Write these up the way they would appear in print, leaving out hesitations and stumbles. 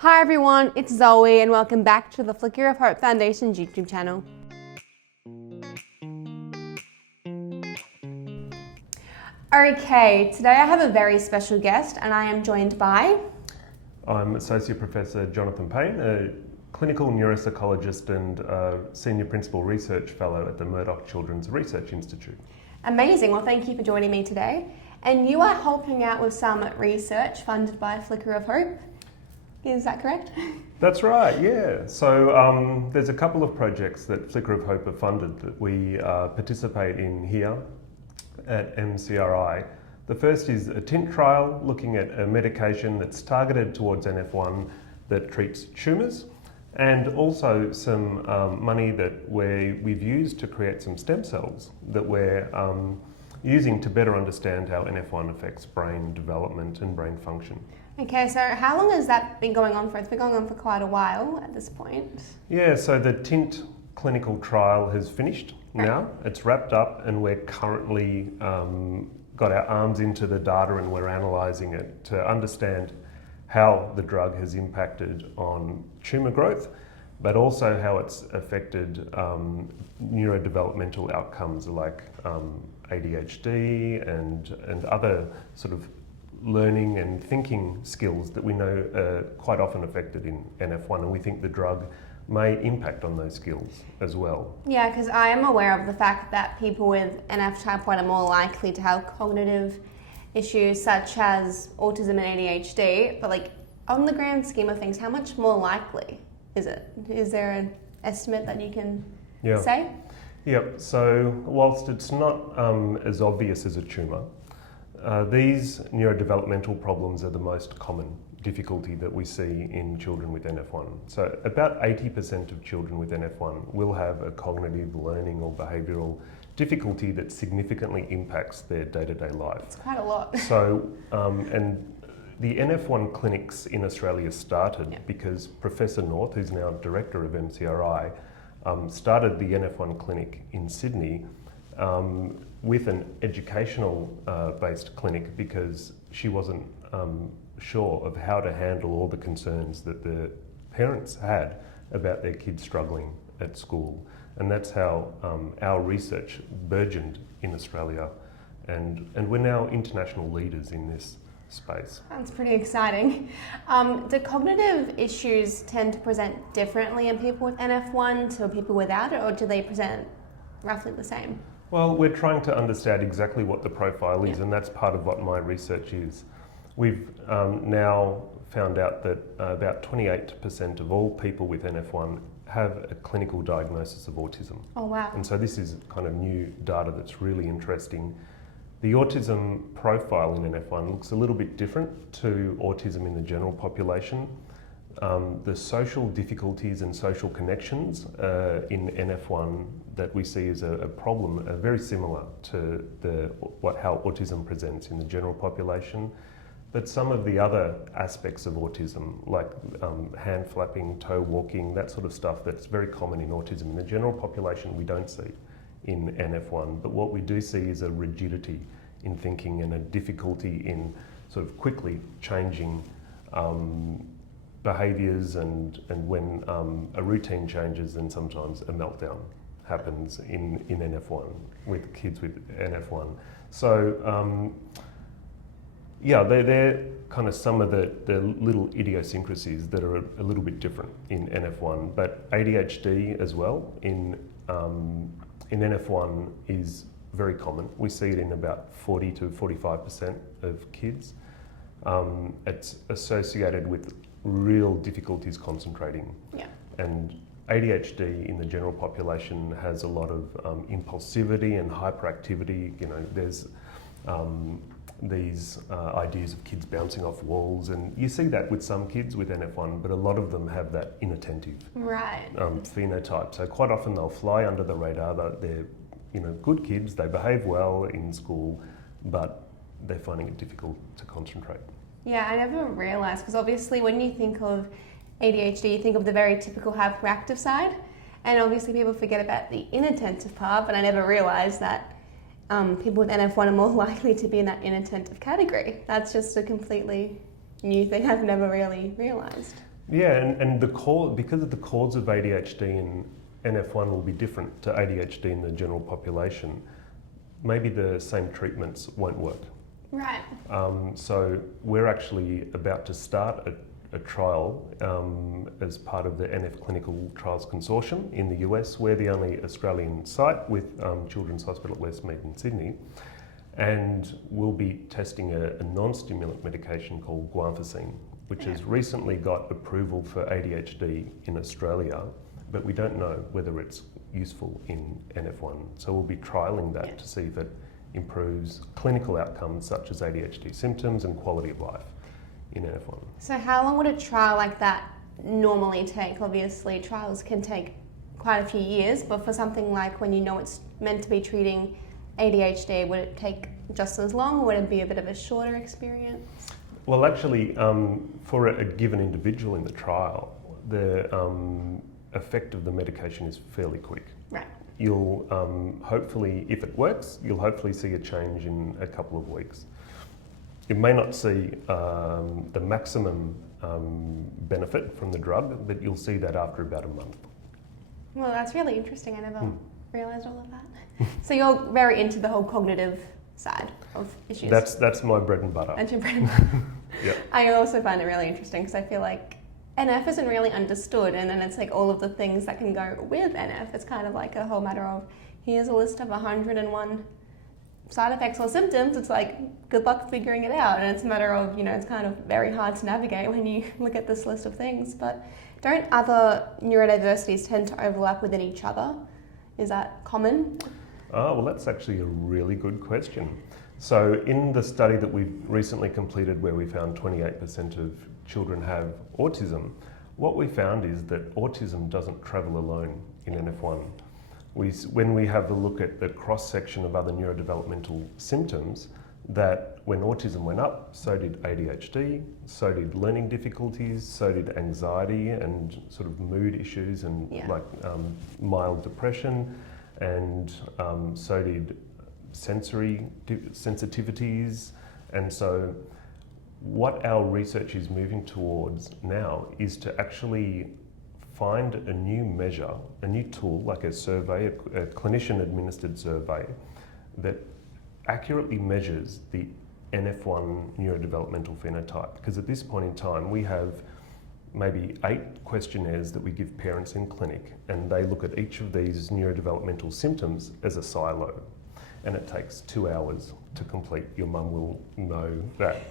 Hi everyone, it's Zoe and welcome back to the Flicker of Hope Foundation's YouTube channel. Okay, today I have a very special guest and I am joined by... I'm Associate Professor Jonathan Payne, a clinical neuropsychologist and Senior Principal Research Fellow at the Murdoch Children's Research Institute. Amazing, well thank you for joining me today. And you are helping out with some research funded by Flicker of Hope. Is that correct? That's right, yeah. So there's a couple of projects that Flicker of Hope have funded that we participate in here at MCRI. The first is a TINT trial looking at a medication that's targeted towards NF1 that treats tumours, and also some money that we've used to create some stem cells that we're using to better understand how NF1 affects brain development and brain function. Okay, so how long has that been going on for? It's been going on for quite a while at this point. Yeah, so the TINT clinical trial has finished now. It's wrapped up and we're currently got our arms into the data and we're analysing it to understand how the drug has impacted on tumour growth, but also how it's affected neurodevelopmental outcomes like ADHD and other sort of learning and thinking skills that we know are quite often affected in NF1, and we think the drug may impact on those skills as well. Yeah, because I am aware of the fact that people with NF type 1 are more likely to have cognitive issues such as autism and ADHD, but like on the grand scheme of things, how much more likely is it? Is there an estimate that you can say? Yep, so whilst it's not as obvious as a tumour, these neurodevelopmental problems are the most common difficulty that we see in children with NF1. So about 80% of children with NF1 will have a cognitive, learning or behavioural difficulty that significantly impacts their day-to-day life. It's quite a lot. So, and the NF1 clinics in Australia started because Professor North, who's now Director of MCRI, started the NF1 clinic in Sydney with an educational based clinic because she wasn't sure of how to handle all the concerns that the parents had about their kids struggling at school. And that's how our research burgeoned in Australia, and we're now international leaders in this space. That's pretty exciting. Do cognitive issues tend to present differently in people with NF1 to people without it, or do they present roughly the same? Well, we're trying to understand exactly what the profile is, and that's part of what my research is. We've now found out that about 28% of all people with NF1 have a clinical diagnosis of autism. Oh wow. And so this is kind of new data that's really interesting. The autism profile in NF1 looks a little bit different to autism in the general population. The social difficulties and social connections in NF1 that we see as a problem are very similar to how autism presents in the general population. But some of the other aspects of autism, like hand flapping, toe walking, that sort of stuff, that's very common in autism. In the general population, we don't see in NF1, but what we do see is a rigidity in thinking and a difficulty in sort of quickly changing behaviours, and when a routine changes, then sometimes a meltdown happens in NF1 with kids with NF1. So yeah, they're kind of some of the little idiosyncrasies that are a little bit different in NF1, but ADHD as well in NF1 is very common. We see it in about 40 to 45% of kids. It's associated with real difficulties concentrating. Yeah. And ADHD in the general population has a lot of impulsivity and hyperactivity. You know, there's these ideas of kids bouncing off walls, and you see that with some kids with NF1, but a lot of them have that inattentive phenotype. So quite often they'll fly under the radar. They're good kids, they behave well in school, but they're finding it difficult to concentrate. Yeah, I never realised, because obviously when you think of ADHD, you think of the very typical hyperactive side, and obviously people forget about the inattentive part, but I never realised that people with NF1 are more likely to be in that inattentive category. That's just a completely new thing I've never really realised. Yeah, and because of the cause of ADHD in NF1 will be different to ADHD in the general population, maybe the same treatments won't work. Right. So we're actually about to start a trial as part of the NF Clinical Trials Consortium in the US. We're the only Australian site with Children's Hospital at Westmead in Sydney. And we'll be testing a non-stimulant medication called guanfacine, which has recently got approval for ADHD in Australia, but we don't know whether it's useful in NF1. So we'll be trialling that to see if it improves clinical outcomes such as ADHD symptoms and quality of life in NF1. So how long would a trial like that normally take? Obviously, trials can take quite a few years, but for something like when you know it's meant to be treating ADHD, would it take just as long, or would it be a bit of a shorter experience? Well, actually, for a given individual in the trial, the effect of the medication is fairly quick. Right. You'll hopefully, if it works, you'll hopefully see a change in a couple of weeks. You may not see the maximum benefit from the drug, but you'll see that after about a month. Well, that's really interesting. I never realised all of that. So you're very into the whole cognitive side of issues. That's my bread and butter. That's your bread and butter. Yeah. I also find it really interesting because I feel like NF isn't really understood, and then it's like all of the things that can go with NF. It's kind of like a whole matter of, here's a list of 101 side effects or symptoms. It's like, good luck figuring it out. And it's a matter of, it's kind of very hard to navigate when you look at this list of things. But don't other neurodiversities tend to overlap within each other? Is that common? Oh, well, that's actually a really good question. So in the study that we've recently completed where we found 28% of children have autism, what we found is that autism doesn't travel alone in NF1. When we have a look at the cross-section of other neurodevelopmental symptoms, that when autism went up, so did ADHD, so did learning difficulties, so did anxiety and sort of mood issues and mild depression, and so did sensory sensitivities. And so what our research is moving towards now is to actually find a new measure, a new tool, like a survey, a clinician-administered survey, that accurately measures the NF1 neurodevelopmental phenotype. Because at this point in time, we have maybe 8 questionnaires that we give parents in clinic, and they look at each of these neurodevelopmental symptoms as a silo. And it takes 2 hours to complete. Your mum will know that.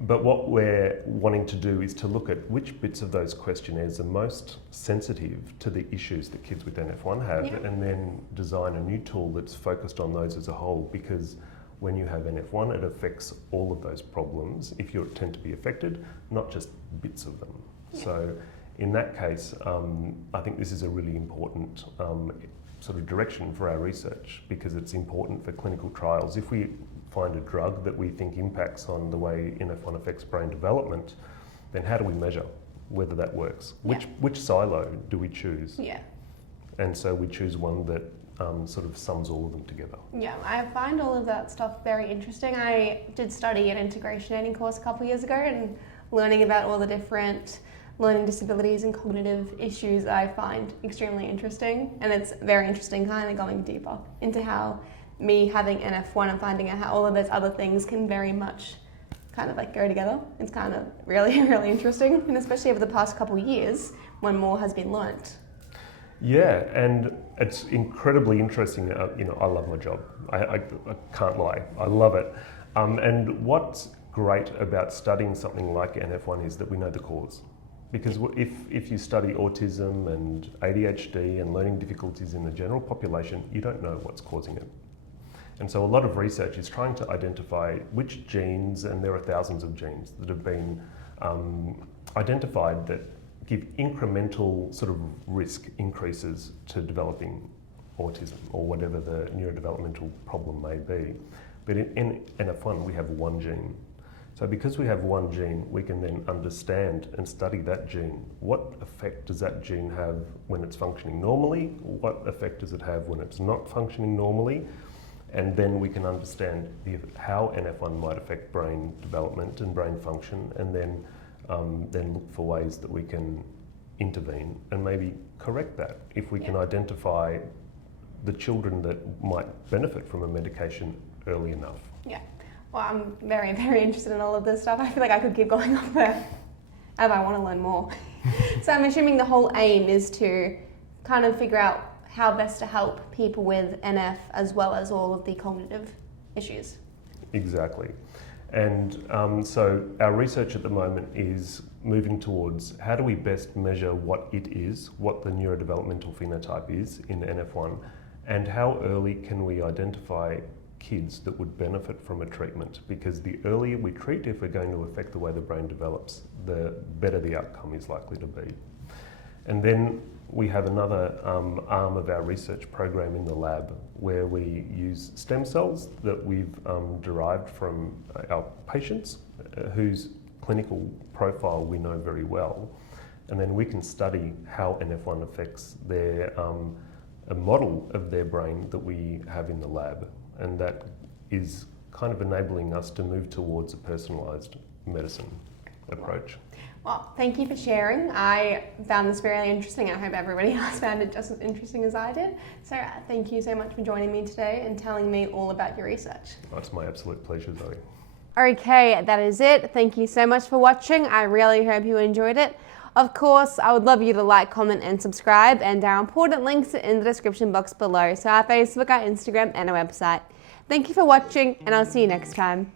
But what we're wanting to do is to look at which bits of those questionnaires are most sensitive to the issues that kids with NF1 have, and then design a new tool that's focused on those as a whole, because when you have NF1, it affects all of those problems if you tend to be affected, not just bits of them. So in that case, I think this is a really important sort of direction for our research, because it's important for clinical trials. If we find a drug that we think impacts on the way NF1 affects brain development, then how do we measure whether that works? Which silo do we choose? Yeah. And so we choose one that sort of sums all of them together. Yeah, I find all of that stuff very interesting. I did study an integration editing course a couple of years ago, and learning about all the different learning disabilities and cognitive issues I find extremely interesting. And it's very interesting kind of going deeper into how me having NF1 and finding out how all of those other things can very much kind of like go together. It's kind of really, really interesting, and especially over the past couple of years when more has been learnt. Yeah, and it's incredibly interesting. I love my job. I can't lie. I love it. And what's great about studying something like NF1 is that we know the cause. Because if you study autism and ADHD and learning difficulties in the general population, you don't know what's causing it. And so a lot of research is trying to identify which genes, and there are thousands of genes that have been identified that give incremental sort of risk increases to developing autism or whatever the neurodevelopmental problem may be. But in NF1, we have one gene. So because we have one gene, we can then understand and study that gene. What effect does that gene have when it's functioning normally? What effect does it have when it's not functioning normally? And then we can understand how NF1 might affect brain development and brain function, and then then look for ways that we can intervene and maybe correct that if we can identify the children that might benefit from a medication early enough. Yeah. Well, I'm very, very interested in all of this stuff. I feel like I could keep going on there if I want to learn more. So I'm assuming the whole aim is to kind of figure out how best to help people with NF as well as all of the cognitive issues. Exactly. And so our research at the moment is moving towards how do we best measure what it is, what the neurodevelopmental phenotype is in NF1, and how early can we identify kids that would benefit from a treatment, because the earlier we treat, if we're going to affect the way the brain develops, the better the outcome is likely to be. And then we have another arm of our research program in the lab where we use stem cells that we've derived from our patients whose clinical profile we know very well, and then we can study how NF1 affects their a model of their brain that we have in the lab, and that is kind of enabling us to move towards a personalised medicine approach. Well, thank you for sharing. I found this very interesting. I hope everybody else found it just as interesting as I did. So thank you so much for joining me today and telling me all about your research. Oh, it's my absolute pleasure, Zoe. Okay, that is it. Thank you so much for watching. I really hope you enjoyed it. Of course, I would love you to like, comment and subscribe, and our important links are in the description box below. So our Facebook, our Instagram and our website. Thank you for watching, and I'll see you next time.